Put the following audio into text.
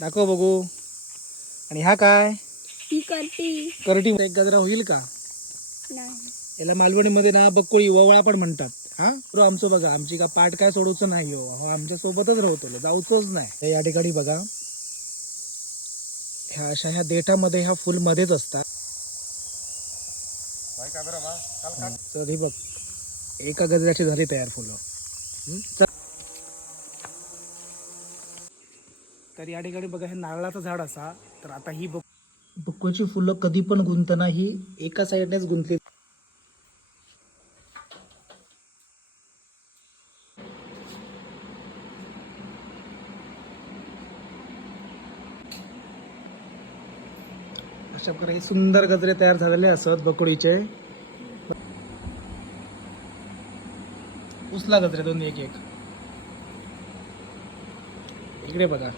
दाखव बघू. आणि हा काय? ही करती करटी. एक गजरा होईल का? नाही. याला मालवणीमध्ये ना बकुळी ववळा पण म्हणतात. हा तो आमचं बघा, आमची का पाठ काय सोडूचं नाही हो, आमच्या सोबतच राहतो, जाऊचोच नाही. या ठिकाणी बघा, ह्या अशा ह्या देठामध्ये ह्या फुल मध्येच असतात. तर ही बघ, एका गजऱ्याची झाली तयार फुलं. तर या ठिकाणी बघा, हे नारळाचं झाड असा. तर आता ही बकुळीची फुलं कधी पण गुंतना ही एका साईडनेच गुंतली. अशा प्रकारे सुंदर गजरे तयार झालेले असत बकुळीचे. उचला गजरे दोन, एक एक इकडे बघा.